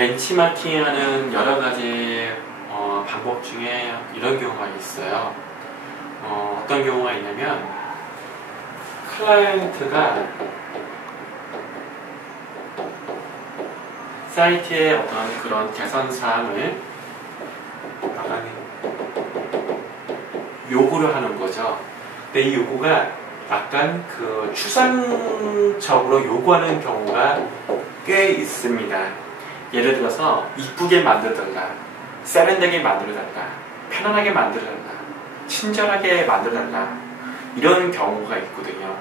벤치마킹하는 여러 가지 방법 중에 이런 경우가 있어요. 어떤 경우가 있냐면 클라이언트가 사이트의 어떤 그런 개선 사항을 요구를 하는 거죠. 근데 이 요구가 약간 그 추상적으로 요구하는 경우가 꽤 있습니다. 예를 들어서 이쁘게 만들어달라, 세련되게 만들어달라, 편안하게 만들어달라, 친절하게 만들어달라, 이런 경우가 있거든요.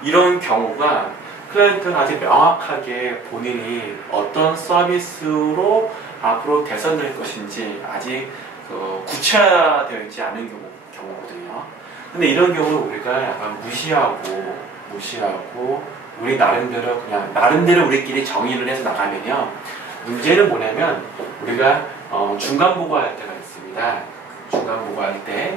이런 경우가 클라이언트가 아주 명확하게 본인이 어떤 서비스로 앞으로 개선될 것인지 아직 구체화되어 있지 않은 경우거든요. 근데 이런 경우는 우리가 약간 무시하고 우리 나름대로 우리끼리 정의를 해서 나가면요, 문제는 뭐냐면 우리가 중간 보고할 때가 있습니다.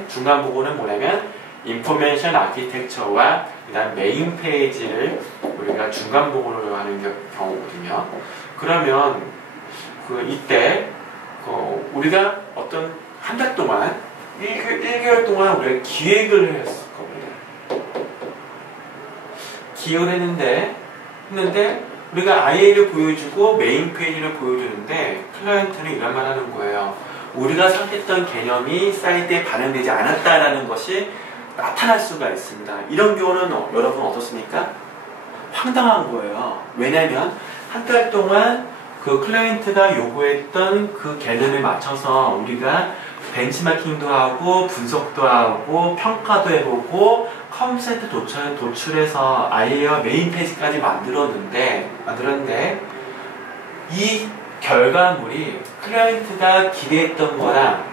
중간 보고는 뭐냐면 인포메이션 아키텍처와 그다음 메인 페이지를 우리가 중간 보고를 하는 경우거든요. 그러면 이때 우리가 어떤 한 달 동안 1개월 동안 우리가 기획을 했을 겁니다. 기획을 했는데 우리가 IA를 보여주고 메인 페이지를 보여주는데 클라이언트는 이런 말 하는 거예요. 우리가 생각했던 개념이 사이트에 반영되지 않았다라는 것이 나타날 수가 있습니다. 이런 경우는 여러분 어떻습니까? 황당한 거예요. 왜냐하면 한 달 동안 그 클라이언트가 요구했던 그 개념에 맞춰서 우리가 벤치마킹도 하고 분석도 하고 평가도 해보고 컴센트 도출해서 IA와 메인 페이지까지 만들었는데 이 결과물이 클라이언트가 기대했던 거랑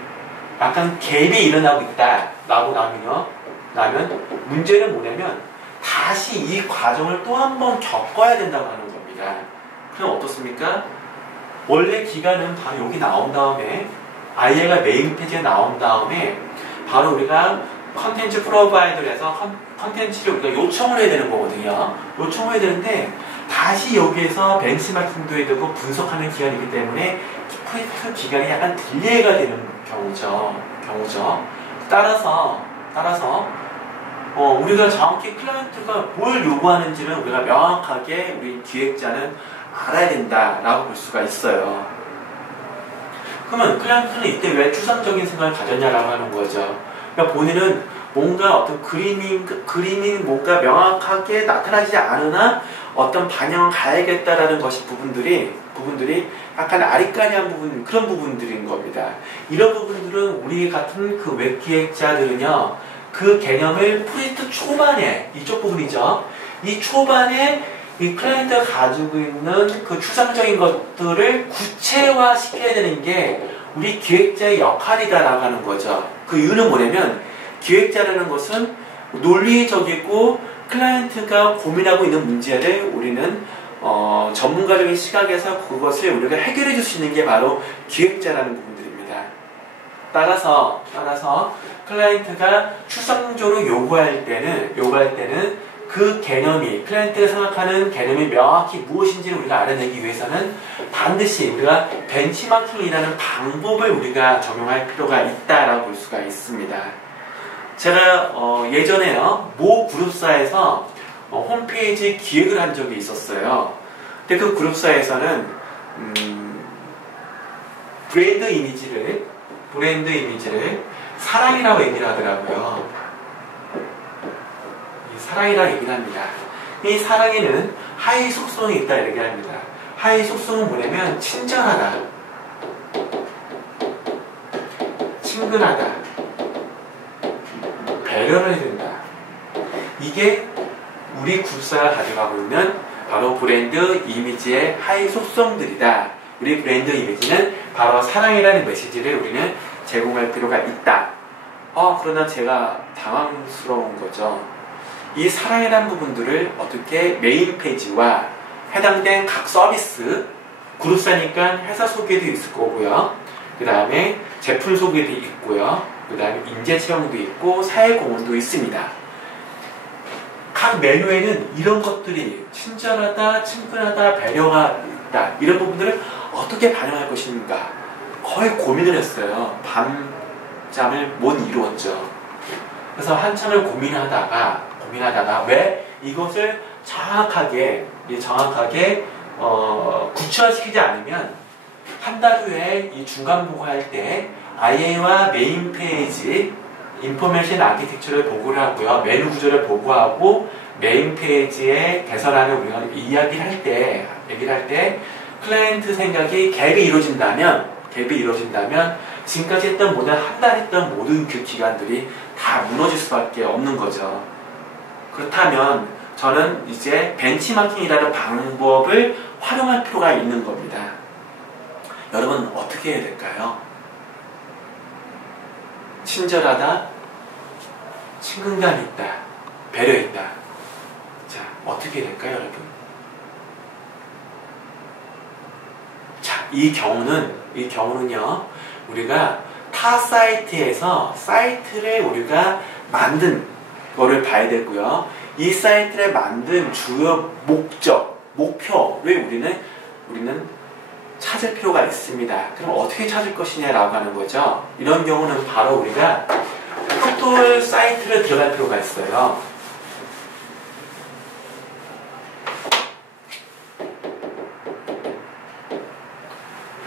약간 갭이 일어나고 있다라고 나면 문제는 뭐냐면 다시 이 과정을 또 한 번 겪어야 된다고 하는 겁니다. 그럼 어떻습니까? 원래 기간은 바로 여기 나온 다음에 IA가 메인 페이지에 나온 다음에 바로 우리가 컨텐츠 프로바이더에서 컨텐츠를 우리가 요청을 해야 되는 거거든요. 요청을 해야 되는데 다시 여기에서 벤치마킹도 해야 되고 분석하는 기간이기 때문에 프로젝트 기간이 약간 딜레이가 되는 경우죠. 따라서 우리가 정확히 클라이언트가 뭘 요구하는지는 우리가 명확하게 우리 기획자는 알아야 된다라고 볼 수가 있어요. 그러면 클라이언트는 이때 왜 추상적인 생각을 가졌냐라고 하는 거죠. 그러니까 본인은 뭔가 어떤 그림이 뭔가 명확하게 나타나지 않으나 어떤 방향을 가야겠다라는 것이 부분들이 약간 아리까리한 그런 부분들인 겁니다. 이런 부분들은 우리 같은 그 웹 기획자들은요, 그 개념을 프로젝트 초반에, 이쪽 부분이죠. 이 초반에 이 클라이언트가 가지고 있는 그 추상적인 것들을 구체화 시켜야 되는 게 우리 기획자의 역할이다라고 하는 거죠. 그 이유는 뭐냐면 기획자라는 것은 논리적이고 클라이언트가 고민하고 있는 문제를 우리는 전문가적인 시각에서 그것을 우리가 해결해 줄 수 있는 게 바로 기획자라는 부분들입니다. 따라서 클라이언트가 추상적으로 요구할 때는 그 개념이, 클라이언트가 생각하는 개념이 명확히 무엇인지를 우리가 알아내기 위해서는 반드시 우리가 벤치마킹이라는 방법을 우리가 적용할 필요가 있다라고 볼 수가 있습니다. 제가 예전에요, 모 그룹사에서 홈페이지 기획을 한 적이 있었어요. 근데 그 그룹사에서는 브랜드 이미지를 사랑이라고 얘기를 하더라고요. 사랑이라고 얘기를 합니다. 이 사랑에는 하위 속성이 있다 이렇게 합니다. 하위 속성은 뭐냐면 친절하다, 친근하다, 배려를 해준다. 이게 우리 굿사가 가져가고 있는 바로 브랜드 이미지의 하위 속성들이다. 우리 브랜드 이미지는 바로 사랑이라는 메시지를 우리는 제공할 필요가 있다. 그러나 제가 당황스러운 거죠. 이 사랑이라는 부분들을 어떻게 메인 페이지와 해당된 각 서비스, 그룹사니까 회사 소개도 있을 거고요. 그 다음에 제품 소개도 있고요. 그 다음에 인재 채용도 있고 사회 공헌도 있습니다. 각 메뉴에는 이런 것들이 친절하다, 친근하다, 배려가 있다. 이런 부분들을 어떻게 반영할 것인가 거의 고민을 했어요. 밤잠을 못 이루었죠. 그래서 한참을 고민하다가 왜 이것을 정확하게 구체화시키지 않으면 한 달 후에 이 중간 보고할 때 IA와 메인 페이지 인포메이션 아키텍처를 보고를 하고요. 메뉴 구조를 보고하고 메인 페이지의 개선안을 우리가 얘기를 할 때 클라이언트 생각이 갭이 이루어진다면 지금까지 했던 한 달 했던 모든 그 기간들이 다 무너질 수밖에 없는 거죠. 그렇다면 저는 이제 벤치마킹이라는 방법을 활용할 필요가 있는 겁니다. 여러분 어떻게 해야 될까요? 친절하다, 친근감 있다, 배려있다. 자, 어떻게 해야 될까요, 여러분? 자, 이 경우는요, 우리가 타 사이트에서 사이트를 우리가 만든 거를 봐야 되고요. 이 사이트를 만든 주요 목표를 우리는 찾을 필요가 있습니다. 그럼 어떻게 찾을 것이냐라고 하는 거죠. 이런 경우는 바로 우리가 포털 사이트를 들어갈 필요가 있어요.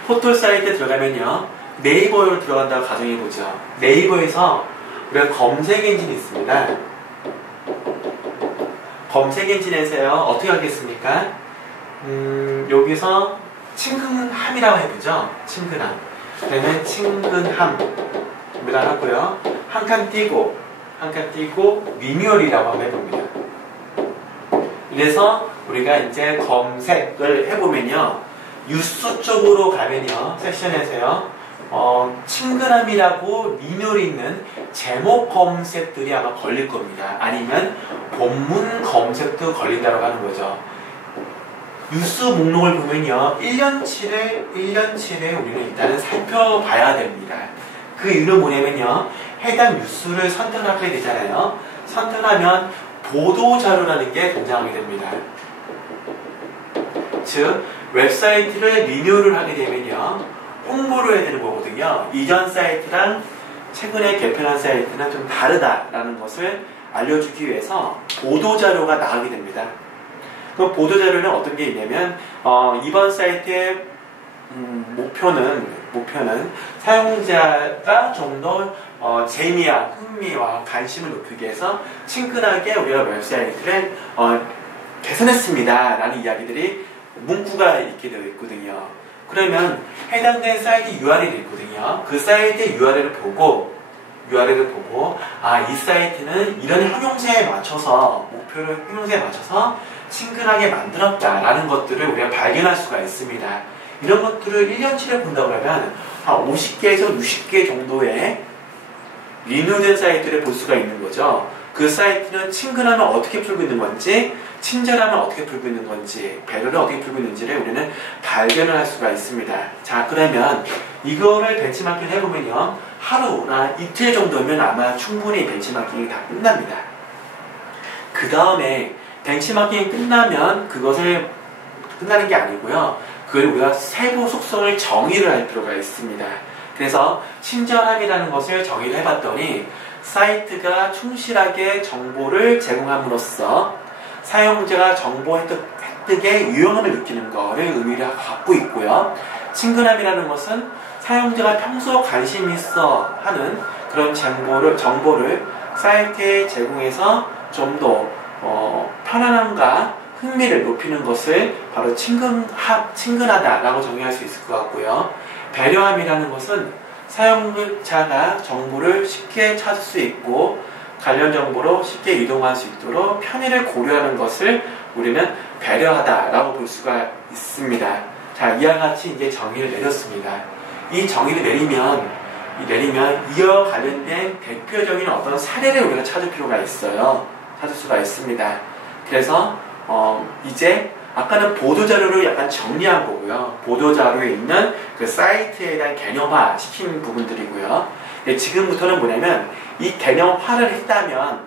포털 사이트에 들어가면요, 네이버로 들어간다고 가정해보죠. 네이버에서 우리가 검색 엔진이 있습니다. 검색 엔진에서요, 어떻게 하겠습니까? 여기서 친근함이라고 해보죠. 친근함. 그러면 친근함 하고요. 한 칸 띄고 리뉴얼이라고 한번 해봅니다. 이래서 우리가 이제 검색을 해보면요, 뉴스 쪽으로 가면요, 섹션에서요, 친근함이라고 리뉴얼이 있는 제목 검색들이 아마 걸릴 겁니다. 아니면 본문 검색도 걸린다고 하는 거죠. 뉴스 목록을 보면요, 1년치를 우리는 일단은 살펴봐야 됩니다. 그 이유는 뭐냐면요, 해당 뉴스를 선택하게 되잖아요. 선택하면 보도자료라는 게 등장하게 됩니다. 즉, 웹사이트를 리뉴얼을 하게 되면요, 홍보를 해야 되는 거거든요. 이전 사이트랑 최근에 개편한 사이트는 좀 다르다라는 것을 알려주기 위해서 보도자료가 나가게 됩니다. 그 보도자료는 어떤 게 있냐면, 이번 사이트의 목표는 사용자가 좀 더 재미와 흥미와 관심을 높이기 위해서 친근하게 우리가 웹사이트를 개선했습니다 라는 이야기들이 문구가 있게 되어 있거든요. 그러면 해당된 사이트 URL이 있거든요. 그 사이트의 URL을 보고 이 사이트는 이런 형용사에 맞춰서 친근하게 만들었다라는 것들을 우리가 발견할 수가 있습니다. 이런 것들을 1년치를 본다고 하면 한 50개에서 60개 정도의 리뉴얼된 사이트를 볼 수가 있는 거죠. 그 사이트는 친근하면 어떻게 풀고 있는 건지, 친절하면 어떻게 풀고 있는 건지, 배려를 어떻게 풀고 있는지를 우리는 발견을 할 수가 있습니다. 자, 그러면 이거를 벤치마킹 해보면요, 하루나 이틀 정도면 아마 충분히 벤치마킹이 다 끝납니다. 그 다음에 벤치마킹이 끝나면 그것을 끝나는 게 아니고요, 그걸 우리가 세부 속성을 정의를 할 필요가 있습니다. 그래서 친절함이라는 것을 정의를 해봤더니, 사이트가 충실하게 정보를 제공함으로써 사용자가 정보 획득에 유용함을 느끼는 것을 의미를 갖고 있고요. 친근함이라는 것은 사용자가 평소 관심 있어 하는 그런 정보를 사이트에 제공해서 좀 더 편안함과 흥미를 높이는 것을 바로 친근하다라고 정의할 수 있을 것 같고요. 배려함이라는 것은 사용자가 정보를 쉽게 찾을 수 있고 관련 정보로 쉽게 이동할 수 있도록 편의를 고려하는 것을 우리는 배려하다라고 볼 수가 있습니다. 자, 이와 같이 이제 정의를 내렸습니다. 이 정의를 내리면 이와 관련된 대표적인 어떤 사례를 우리가 찾을 필요가 있어요. 찾을 수가 있습니다. 그래서 이제 아까는 보도자료를 약간 정리한 거고요. 보도자료에 있는 그 사이트에 대한 개념화 시킨 부분들이고요. 지금부터는 뭐냐면 이 개념화를 했다면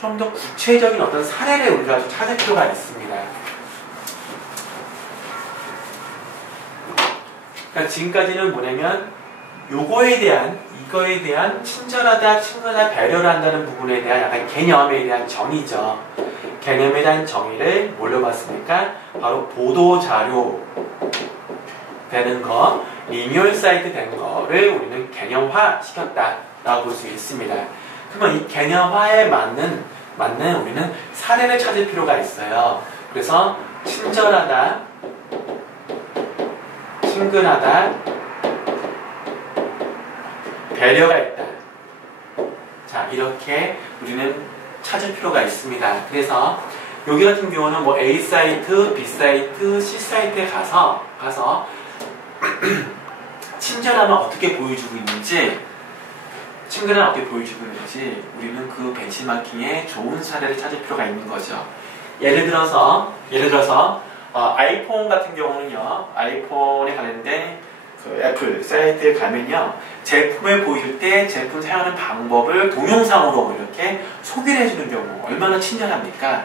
좀 더 구체적인 어떤 사례를 우리가 찾을 필요가 있습니다. 그러니까 지금까지는 뭐냐면 이거에 대한 친절하다, 친근하다, 배려를 한다는 부분에 대한 약간 개념에 대한 정의죠. 개념에 대한 정의를 뭘로 봤습니까? 바로 보도자료 되는 거, 리뉴얼 사이트 된 거를 우리는 개념화 시켰다라고 볼 수 있습니다. 그러면 이 개념화에 맞는 우리는 사례를 찾을 필요가 있어요. 그래서 친절하다, 친근하다, 배려가 있다. 자, 이렇게 우리는 찾을 필요가 있습니다. 그래서 여기 같은 경우는 뭐 A 사이트, B 사이트, C 사이트에 가서 친절함을 어떻게 보여주고 있는지, 친근함을 어떻게 보여주고 있는지 우리는 그 벤치마킹에 좋은 사례를 찾을 필요가 있는 거죠. 예를 들어서 아이폰 같은 경우는요, 아이폰에 관련된 그 애플 사이트에 가면요, 제품을 보여줄 때 제품 사용하는 방법을 동영상으로 이렇게 소개를 해주는 경우 얼마나 친절합니까?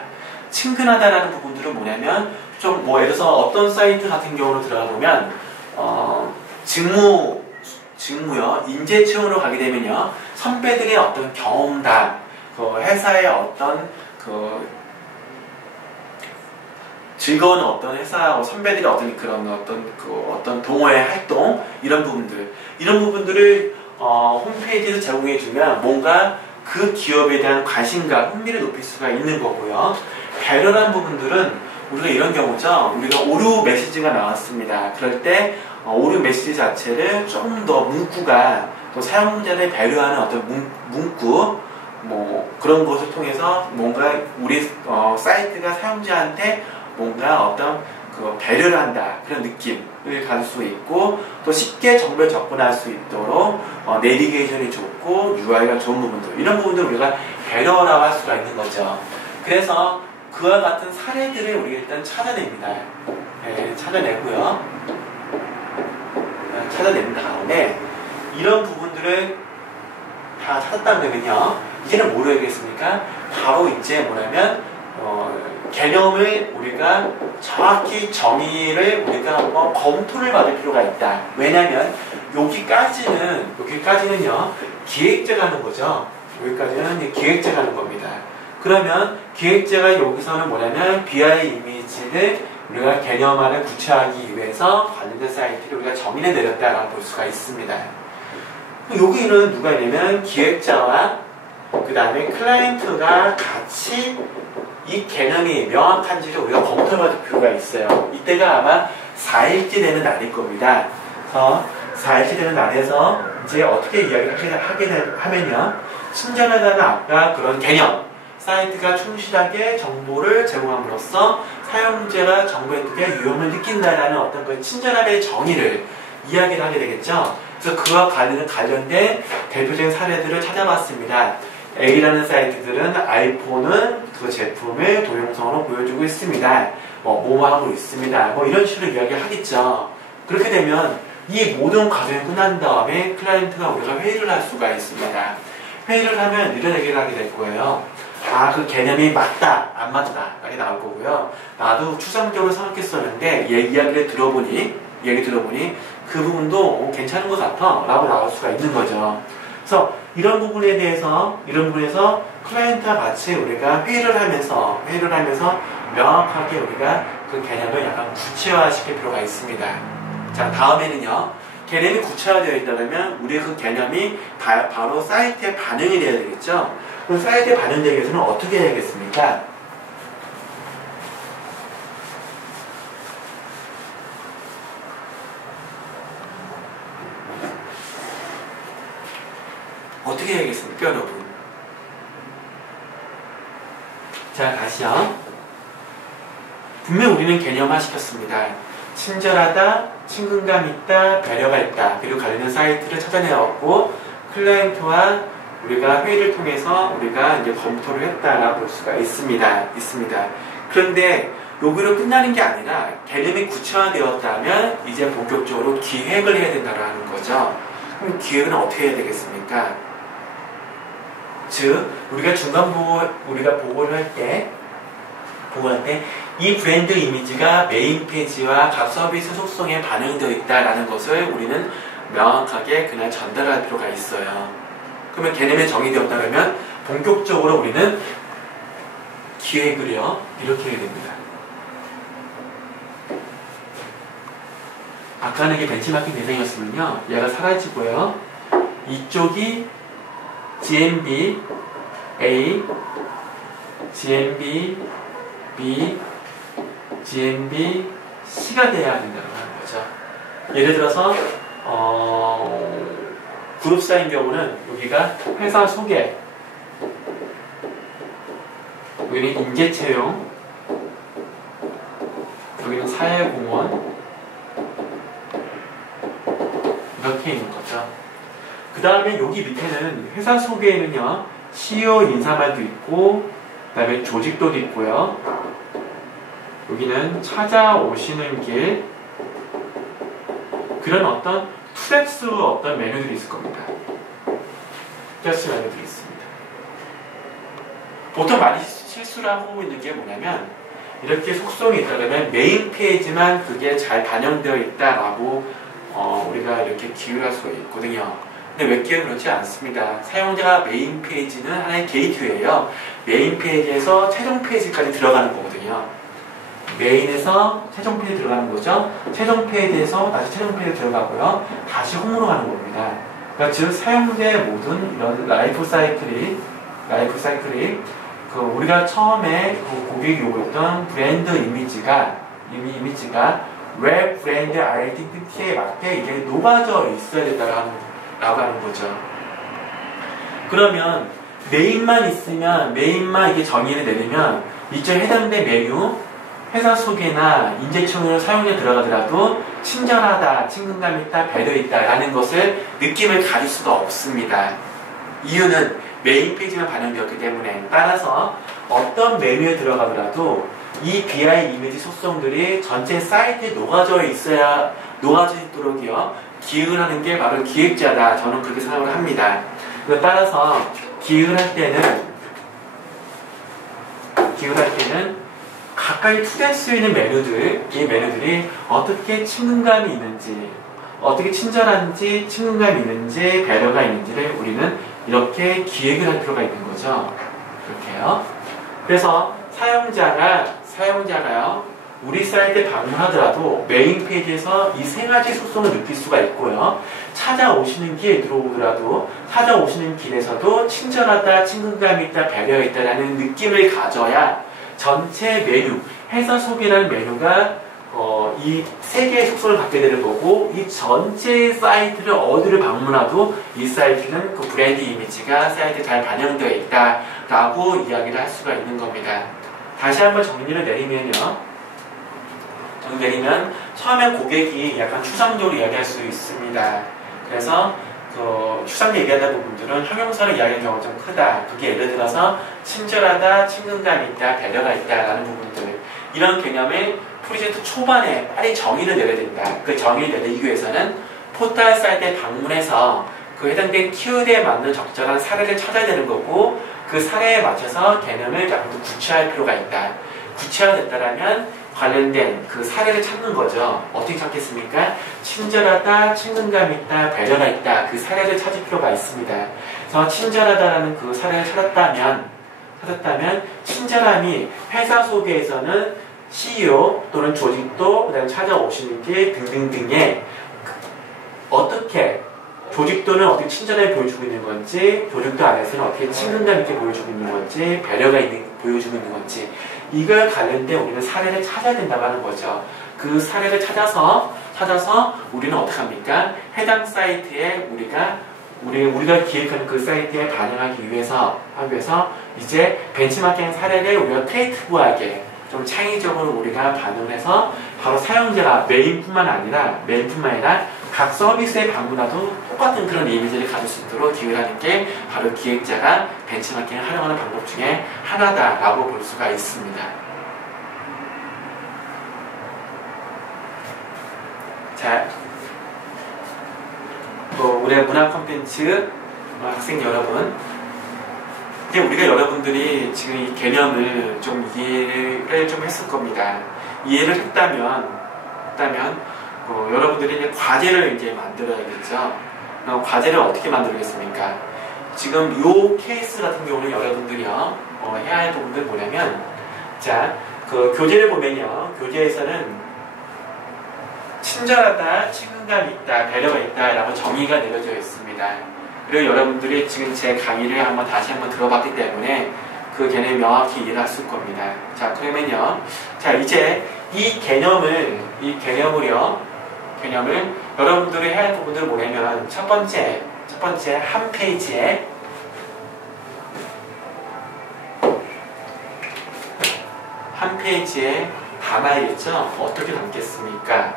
친근하다라는 부분들은 뭐냐면 좀 뭐 예를 들어서 어떤 사이트 같은 경우로 들어가 보면 직무요, 인재 채용으로 가게 되면요, 선배들의 어떤 경험담, 그 회사의 어떤 그 즐거운 어떤 회사 선배들의 어떤 그런 어떤 동호회 활동 이런 부분들을 홈페이지에서 제공해 주면 뭔가 그 기업에 대한 관심과 흥미를 높일 수가 있는 거고요. 배려라는 부분들은 우리가 이런 경우죠. 우리가 오류 메시지가 나왔습니다. 그럴 때 오류 메시지 자체를 좀 더 문구가 또 사용자를 배려하는 어떤 문구 뭐 그런 것을 통해서 뭔가 우리 사이트가 사용자한테 뭔가 어떤 그 배려를 한다 그런 느낌을 가질 수 있고 또 쉽게 정보에 접근할 수 있도록 내비게이션이 좋고 UI가 좋은 부분들 이런 부분들을 우리가 배려라고 할 수가 있는 거죠. 그래서 그와 같은 사례들을 우리가 일단 찾아냅니다. 네, 찾아내고요. 찾아낸 다음에 이런 부분들을 다 찾았다면요, 이제는 뭘 해야겠습니까? 바로 이제 뭐냐면 개념을 우리가 정확히 정의를 우리가 한번 검토를 받을 필요가 있다. 왜냐하면 여기까지는요 기획자가 하는 거죠. 여기까지는 이제 기획자가 하는 겁니다. 그러면 기획자가 여기서는 뭐냐면 BI 이미지를 우리가 개념화를 구체화하기 위해서 관련된 사이트를 우리가 정의를 내렸다라고 볼 수가 있습니다. 여기는 누가 있냐면 기획자와 그 다음에 클라이언트가 같이 이 개념이 명확한지를 우리가 검토해볼 필요가 있어요. 이때가 아마 4일째 되는 날일 겁니다. 그래서 4일째 되는 날에서 이제 어떻게 이야기를 하면요, 친절하다는 아까 그런 개념, 사이트가 충실하게 정보를 제공함으로써 사용자가 정보에 뜨게 유용을 느낀다라는 어떤 그 친절함의 정의를 이야기를 하게 되겠죠. 그래서 그와 관련된 대표적인 사례들을 찾아봤습니다. A라는 사이트들은 아이폰은 그 제품을 동영상으로 보여주고 있습니다. 뭐뭐 하고 있습니다. 뭐 이런 식으로 이야기를 하겠죠. 그렇게 되면 이 모든 과정이 끝난 다음에 클라이언트가 우리가 회의를 할 수가 있습니다. 회의를 하면 이런 얘기를 하게 될 거예요. 그 개념이 맞다, 안 맞다, 이렇게 나올 거고요. 나도 추상적으로 생각했었는데 얘 이야기를 들어보니 그 부분도 괜찮은 것 같아 라고 나올 수가 있는 거죠. 그래서 이런 부분에서 클라이언트와 같이 우리가 회의를 하면서 명확하게 우리가 그 개념을 약간 구체화시킬 필요가 있습니다. 자, 다음에는요, 개념이 구체화되어 있다면 우리의 그 개념이 바로 사이트에 반영이 돼야 되겠죠. 그럼 사이트에 반영되기 위해서는 어떻게 해야겠습니까? 어떻게 해야겠습니까, 여러분? 자, 다시요. 분명 우리는 개념화 시켰습니다. 친절하다, 친근감 있다, 배려가 있다. 그리고 관련된 사이트를 찾아내었고, 클라이언트와 우리가 회의를 통해서 우리가 이제 검토를 했다라고 볼 수가 있습니다. 그런데 여기로 끝나는 게 아니라 개념이 구체화되었다면 이제 본격적으로 기획을 해야 된다는 거죠. 그럼 기획은 어떻게 해야 되겠습니까? 즉, 우리가 중간 보고를 할 때 이 브랜드 이미지가 메인 페이지와 각 서비스 속성에 반영되어 있다는 것을 우리는 명확하게 그냥 전달할 필요가 있어요. 그러면 개념이 정의되었다면 본격적으로 우리는 기획을요 이렇게 해야 됩니다. 아까는 이게 벤치마킹 대상이었으면요 얘가 사라지고요 이쪽이 GMB A, GMB B, GMB C가 돼야 된다고 하는 거죠. 예를 들어서 그룹사인 경우는 여기가 회사 소개, 여기는 인재채용, 여기는 사회공헌 이렇게 있는 거죠. 그 다음에 여기 밑에는 회사 소개에는요 CEO 인사말도 있고 그 다음에 조직도도 있고요. 여기는 찾아오시는 길 그런 어떤 투덱스 어떤 메뉴들이 있을 겁니다. 투덱스 메뉴들이 있습니다. 보통 많이 실수를 하고 있는 게 뭐냐면 이렇게 속성이 있다 그러면 메인 페이지만 그게 잘 반영되어 있다라고 우리가 이렇게 기울할 수가 있거든요. 근데 웹기어는 그렇지 않습니다. 사용자가 메인 페이지는 하나의 게이트웨이예요. 메인 페이지에서 최종 페이지까지 들어가는 거거든요. 메인에서 최종 페이지 들어가는 거죠. 최종 페이지에서 다시 최종 페이지 들어가고요. 다시 홈으로 가는 겁니다. 그러니까 즉 사용자의 모든 이런 라이프 사이클이 그 우리가 처음에 그 고객이 요구했던 브랜드 이미지가 웹 브랜드 아이덴티티에 맞게 이게 녹아져 있어야 된다고 하는 거죠. 그러면 메인만 있으면 메인만 이게 정의를 내리면 이쪽 해당된 메뉴 회사 소개나 인재청으로 사용에 들어가더라도 친절하다, 친근감 있다, 배려 있다라는 것을 느낌을 가질 수가 없습니다. 이유는 메인 페이지만 반영되었기 때문에 따라서 어떤 메뉴에 들어가더라도 이 BI 이미지 속성들이 전체 사이트에 녹아져 있도록요 기획을 하는 게 바로 기획자다. 저는 그렇게 생각을 합니다. 따라서 기획을 할 때는 가까이 투자할 수 있는 메뉴들, 이 메뉴들이 어떻게 친근감이 있는지, 어떻게 친절한지, 친근감이 있는지, 배려가 있는지를 우리는 이렇게 기획을 할 필요가 있는 거죠. 이렇게요. 그래서 사용자가요, 우리 사이트에 방문하더라도 메인 페이지에서 이 세 가지 속성을 느낄 수가 있고요. 찾아오시는 길에 들어오더라도 찾아오시는 길에서도 친절하다, 친근감 있다, 배려 있다라는 느낌을 가져야 전체 메뉴, 회사 소개라는 메뉴가 이 세 개의 속성을 갖게 되는 거고 이 전체 사이트를 어디를 방문해도 이 사이트는 그 브랜드 이미지가 사이트에 잘 반영되어 있다라고 이야기를 할 수가 있는 겁니다. 다시 한번 정리를 내리면 처음에 고객이 약간 추상적으로 이야기할 수 있습니다. 그래서 추상적으로 얘기하는 부분들은 형용사로 이야기하는 경우가 좀 크다. 그게 예를 들어서 친절하다, 친근감 있다, 배려가 있다라는 부분들. 이런 개념을 프로젝트 초반에 빨리 정의를 내려야 된다. 그 정의를 내리기 위해서는 포털 사이트에 방문해서 그 해당된 키워드에 맞는 적절한 사례를 찾아야 되는 거고 그 사례에 맞춰서 개념을 약간 더 구체화할 필요가 있다. 구체화됐다라면 관련된 그 사례를 찾는 거죠. 어떻게 찾겠습니까? 친절하다, 친근감 있다, 배려가 있다. 그 사례를 찾을 필요가 있습니다. 그래서 친절하다라는 그 사례를 찾았다면 친절함이 회사 소개에서는 CEO 또는 조직도, 그다음에 찾아오시는 게 등등등의 어떻게 조직도는 어떻게 친절하게 보여주고 있는 건지, 조직도 안에서는 어떻게 친근감 있게 보여주고 있는 건지, 배려가 보여주고 있는 건지, 이걸 관련된 우리는 사례를 찾아야 된다고 하는 거죠. 그 사례를 찾아서 우리는 어떻게 합니까? 해당 사이트에 우리가 기획하는 그 사이트에 반영하기 위해서 이제 벤치마킹 사례를 우리가 크리에이티브하게 좀 창의적으로 우리가 반영해서 바로 사용자가 메인뿐만 아니라 각 서비스에 방문해도 똑같은 그런 이미지를 가질 수 있도록 기획하는 게 바로 기획자가 벤치마킹을 활용하는 방법 중에 하나다라고 볼 수가 있습니다. 자, 우리 문화 콘텐츠 학생 여러분, 이제 우리가 여러분들이 지금 이 개념을 좀 이해를 좀 했을 겁니다. 이해를 했다면 여러분들이 이제 과제를 이제 만들어야겠죠. 과제를 어떻게 만들겠습니까? 지금 이 케이스 같은 경우는 여러분들이요 해야 할 부분들 뭐냐면, 자, 그 교재를 보면요, 교재에서는 친절하다, 친근감이 있다, 배려가 있다라고 정의가 내려져 있습니다. 그리고 여러분들이 지금 제 강의를 다시 한번 들어봤기 때문에 그 개념을 명확히 이해를 하실 겁니다. 자, 그러면요, 자, 이제 이 개념을 여러분들이 해야 할 부분들을 뭐냐면, 첫 번째 한 페이지에 담아야겠죠? 어떻게 담겠습니까?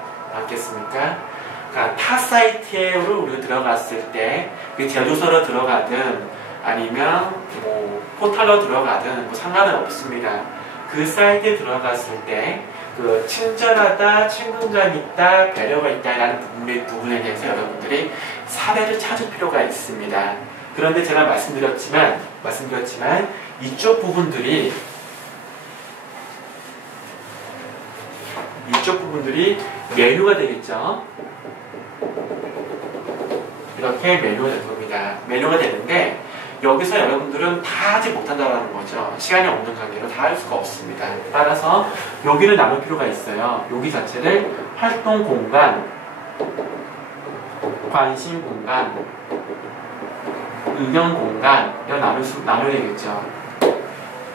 그러니까 타 사이트로 우리가 들어갔을 때, 그 제조서로 들어가든 아니면 뭐 포털로 들어가든 뭐 상관은 없습니다. 그 사이트에 들어갔을 때 그 친절하다, 친근감 있다, 배려가 있다라는 부분에 대해서 여러분들이 사례를 찾을 필요가 있습니다. 그런데 제가 말씀드렸지만 이쪽 부분들이 메뉴가 되겠죠. 이렇게 메뉴가 될 겁니다. 메뉴가 되는데 여기서 여러분들은 다 하지 못한다는 거죠. 시간이 없는 관계로 다 할 수가 없습니다. 따라서 여기를 나눌 필요가 있어요. 여기 자체를 활동 공간, 관심 공간, 의견 공간으로 나눠야 되겠죠.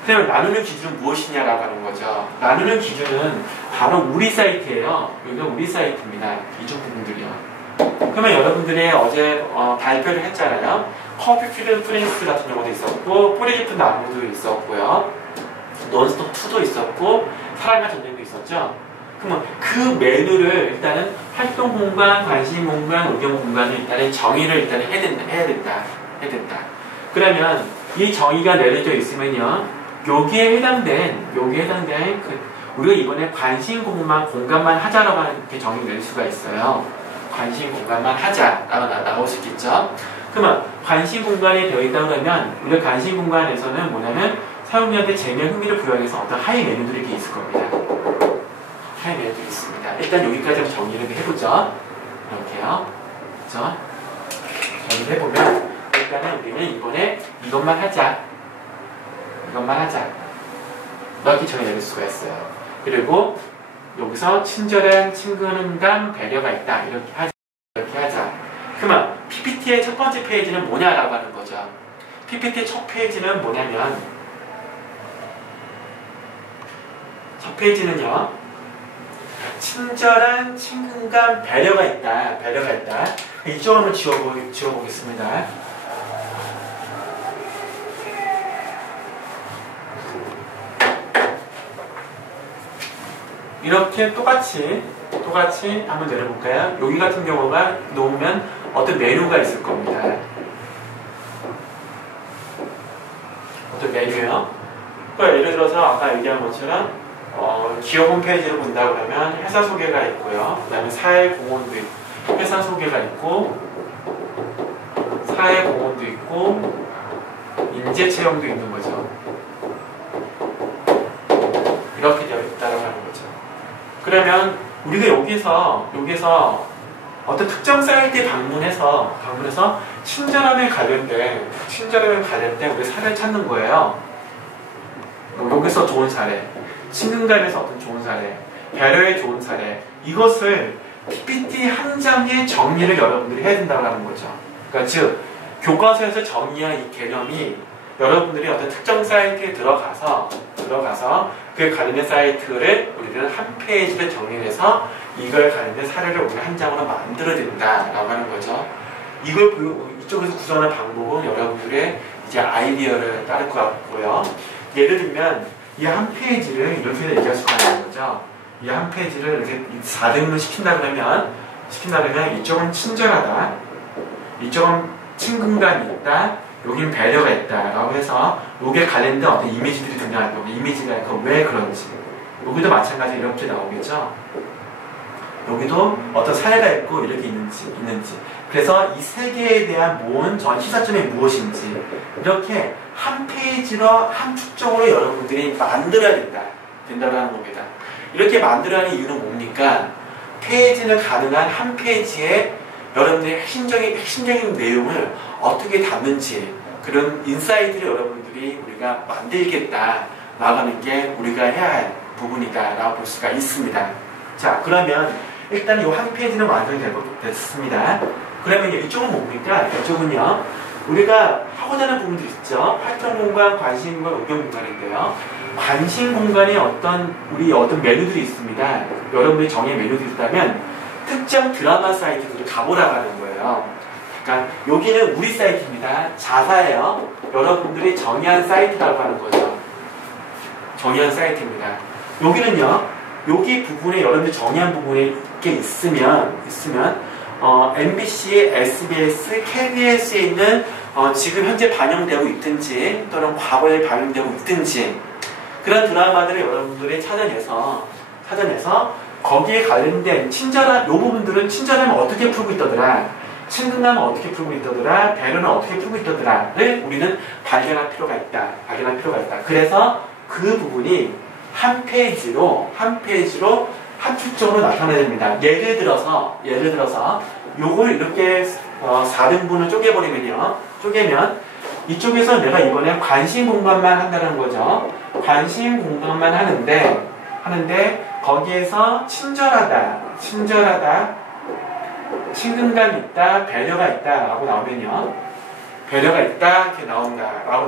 그러면 나누는 기준은 무엇이냐라고 하는 거죠. 나누는 기준은 바로 우리 사이트예요. 여기가 우리 사이트입니다. 이쪽 부분들이요. 그러면 여러분들이 어제 발표를 했잖아요. 커피 필드 프린스 같은 경우도 있었고, 프로젝트 나무도 있었고요, 논스톱 2도 있었고, 사랑과 전쟁도 있었죠. 그러면 그 메뉴를 일단은 활동 공간, 관심 공간, 의견 공간을 일단은 정의를 일단은 해야 된다. 그러면 이 정의가 내려져 있으면요, 여기에 해당된 우리가 이번에 관심 공간만 하자라고 하는 이렇게 정의를 낼 수가 있어요. 관심 공간만 하자라고 나올 수 있겠죠. 그러면 관심 공간이 되어 있다 그러면 우리가 관심 공간에서는 뭐냐면 사용자한테 재미와 흥미를 부여하기 위해서 어떤 하위 메뉴들이 이렇게 있을 겁니다. 하위 메뉴들이 있습니다. 일단 여기까지 한번 정리를 해보죠. 이렇게요. 그렇죠? 정리를 해보면 일단은 우리는 이번에 이것만 하자. 이렇게 정의를 내릴 수가 있어요. 그리고 여기서 친절한 친근감, 배려가 있다. 이렇게 하자. 그러면 PPT의 첫 번째 페이지는 뭐냐라고 하는 거죠. PPT의 첫 페이지는 뭐냐면, 첫 페이지는요, 친절한 친근감, 배려가 있다. 이쪽 한번 지워보겠습니다. 이렇게 똑같이 한번 내려볼까요? 여기 같은 경우가 놓으면 어떤 메뉴가 있을 겁니다. 어떤 메뉴요? 그러니까 예를 들어서 아까 얘기한 것처럼 기업 홈페이지를 본다고 하면 회사 소개가 있고요. 그 다음에 사회공헌도 있고, 회사 소개가 있고, 사회공헌도 있고, 인재채용도 있는 거죠. 이렇게 되어 있다고 하는 거죠. 그러면 우리가 여기서 어떤 특정 사이트에 방문해서 친절함에 관련된 우리 사례를 찾는 거예요. 여기서 좋은 사례, 친근감에서 어떤 좋은 사례, 배려의 좋은 사례, 이것을 PPT 한 장에 정리를 여러분들이 해야 된다고 하는 거죠. 그러니까 즉 교과서에서 정의한 이 개념이 여러분들이 어떤 특정 사이트에 들어가서 그 관련된 사이트를 우리는 한 페이지를 정리해서 이걸 관련된 사례를 우리 한 장으로 만들어야 된다라고 하는 거죠. 이걸 이쪽에서 구성하는 방법은 여러분들의 이제 아이디어를 따를 것 같고요. 예를 들면 이 한 페이지를 이렇게 얘기할 수가 있는 거죠. 이 한 페이지를 이렇게 4등분 시킨다 그러면 이쪽은 친절하다, 이쪽은 친근감이 있다, 여긴 배려가 있다라고 해서 여기에 관련된 어떤 이미지들이 등장할 거고, 이미지가 왜 그런지, 여기도 마찬가지로 이렇게 나오겠죠. 여기도 어떤 사례가 있고 이렇게 있는지 그래서 이 세계에 대한 모은 전 시사점이 무엇인지 이렇게 한 페이지로 함축적으로 여러분들이 만들어야 된다고 하는 겁니다. 이렇게 만들어야 하는 이유는 뭡니까? 페이지는 가능한 한 페이지에 여러분들의 핵심적인 내용을 어떻게 담는지 그런 인사이트를 여러분들이 우리가 만들겠다라고 하는 게 우리가 해야 할 부분이다라고 볼 수가 있습니다. 자, 그러면 일단 이 한 페이지는 완성이 됐습니다. 그러면 이쪽은 뭡니까? 이쪽은요, 우리가 하고자 하는 부분들 있죠. 활동 공간, 관심 공간, 응용 공간인데요. 관심 공간에 어떤 메뉴들이 있습니다. 여러분들이 정의 메뉴들이 있다면 특정 드라마 사이트들을 가보라고 하는 거예요. 그러니까 여기는 우리 사이트입니다. 자사예요. 여러분들이 정의한 사이트라고 하는 거죠. 정의한 사이트입니다. 여기는요, 여기 부분에 여러분들이 정의한 부분에 이게 있으면 MBC, SBS, KBS에 있는 지금 현재 반영되고 있든지 또는 과거에 반영되고 있든지 그런 드라마들을 여러분들이 찾아내서 거기에 관련된 이 부분들은 친절하면 어떻게 풀고 있더더라, 친근감은 어떻게 풀고 있더더라, 배려는 어떻게 풀고 있더더라를 우리는 발견할 필요가 있다. 그래서 그 부분이 한 페이지로 함축적으로 나타나야 됩니다. 예를 들어서 요걸 이렇게 4등분을 쪼개면 이쪽에서 내가 이번에 관심 공간만 한다는 거죠. 관심 공간만 하는데 거기에서 친절하다, 친근감 있다, 배려가 있다 라고 나오면요, 배려가 있다 이렇게 나온다라고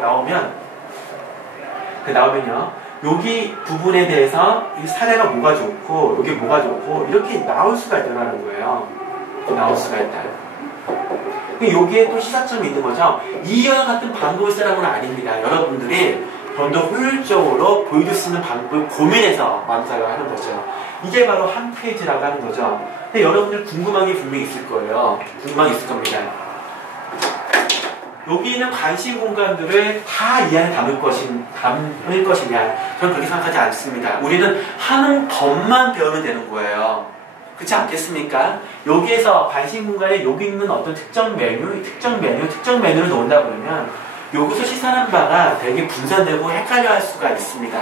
나오면요, 여기 부분에 대해서 이 사례가 뭐가 좋고 여기 뭐가 좋고 이렇게 나올 수가 있다는 거예요. 나올 수가 있다. 여기에 또 시사점이 있는 거죠. 이와 같은 방법을 쓰라는 건 아닙니다. 여러분들이 좀 더 효율적으로 보여줄 수 있는 방법을 고민해서 만들어가고 하는 거죠. 이게 바로 한 페이지라고 하는 거죠. 근데 여러분들 궁금한 게 분명히 있을 거예요. 궁금한 게 있을 겁니다. 여기 있는 관심 공간들을 다 이 안에 담을 것이냐? 저는 그렇게 생각하지 않습니다. 우리는 하는 법만 배우면 되는 거예요. 그렇지 않겠습니까? 여기에서 관심 공간에 여기 있는 어떤 특정 메뉴를 놓는다 그러면 여기서 시사하는 바가 되게 분산되고 헷갈려 할 수가 있습니다.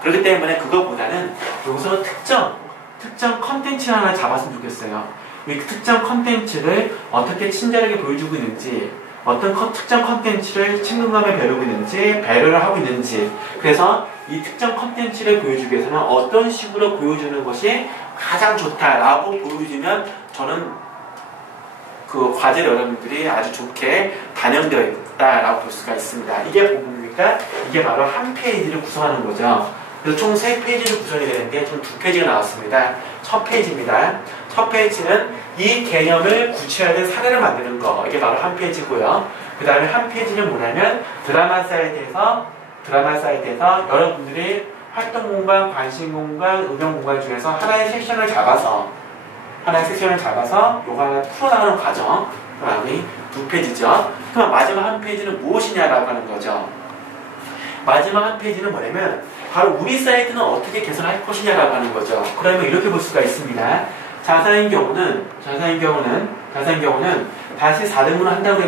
그렇기 때문에 그것보다는 여기서 특정 컨텐츠 하나 잡았으면 좋겠어요. 이 특정 컨텐츠를 어떻게 친절하게 보여주고 있는지, 어떤 특정 컨텐츠를 친근감에 배우고 있는지, 배려를 하고 있는지, 그래서 이 특정 컨텐츠를 보여주기 위해서는 어떤 식으로 보여주는 것이 가장 좋다라고 보여주면 저는 그 과제를 여러분들이 아주 좋게 반영되어 있다라고 볼 수가 있습니다. 이게 뭡니까? 이게 바로 한 페이지를 구성하는 거죠. 그래서 총 3페이지를 구성이 되는데 총 2페이지가 나왔습니다. 첫 페이지입니다. 첫 페이지는 이 개념을 구체화된 사례를 만드는 거. 이게 바로 한 페이지고요. 그 다음에 한 페이지는 뭐냐면 드라마 사이트에서 여러분들이 활동 공간, 관심 공간, 응용 공간 중에서 하나의 섹션을 잡아서 요거 하나 풀어나가는 과정. 그 다음에 2페이지죠. 그럼 마지막 한 페이지는 무엇이냐라고 하는 거죠. 마지막 한 페이지는 뭐냐면 바로 우리 사이트는 어떻게 개선할 것이냐라고 하는 거죠. 그러면 이렇게 볼 수가 있습니다. 자사인 경우는 다시 4등분을 한다고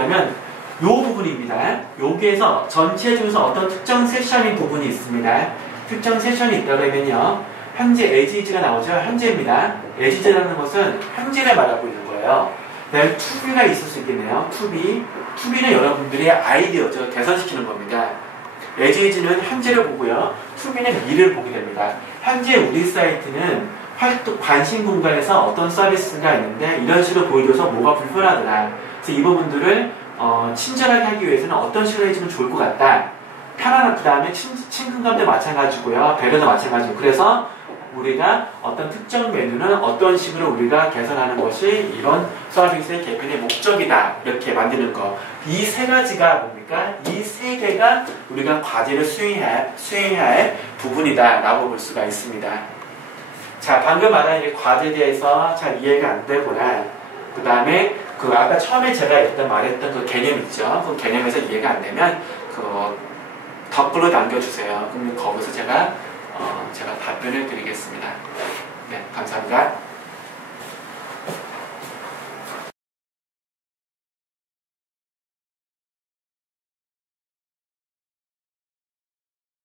하면 요 부분입니다. 여기에서 전체 중에서 어떤 특정 세션인 부분이 있습니다. 특정 세션이 있다고 하면요, 현재 as-is가 나오죠. 현재입니다. as-is라는 것은 현재를 말하고 있는 거예요. 그다음에 to be가 있을 수 있겠네요. to be는 여러분들의 아이디어죠. 개선시키는 겁니다. as-is는 현재를 보고요, to be는 미래를 보게 됩니다. 현재 우리 사이트는 관심 공간에서 어떤 서비스가 있는데 이런 식으로 보여줘서 뭐가 불편하더라. 그래서 이 부분들을 친절하게 하기 위해서는 어떤 식으로 해주면 좋을 것 같다. 그 다음에 친근감도 마찬가지고요, 배려도 마찬가지고. 그래서 우리가 어떤 특정 메뉴는 어떤 식으로 우리가 개선하는 것이 이런 서비스의 개편의 목적이다. 이렇게 만드는 거. 이 3가지가 뭡니까? 이 3개가 우리가 과제를 수행해야 할 부분이다. 라고 볼 수가 있습니다. 자, 방금 말한 이 과제에 대해서 잘 이해가 안 되거나, 그 다음에 아까 처음에 제가 말했던 그 개념 있죠? 그 개념에서 이해가 안 되면 댓글로 남겨주세요. 그럼 거기서 제가 답변을 드리겠습니다. 네, 감사합니다.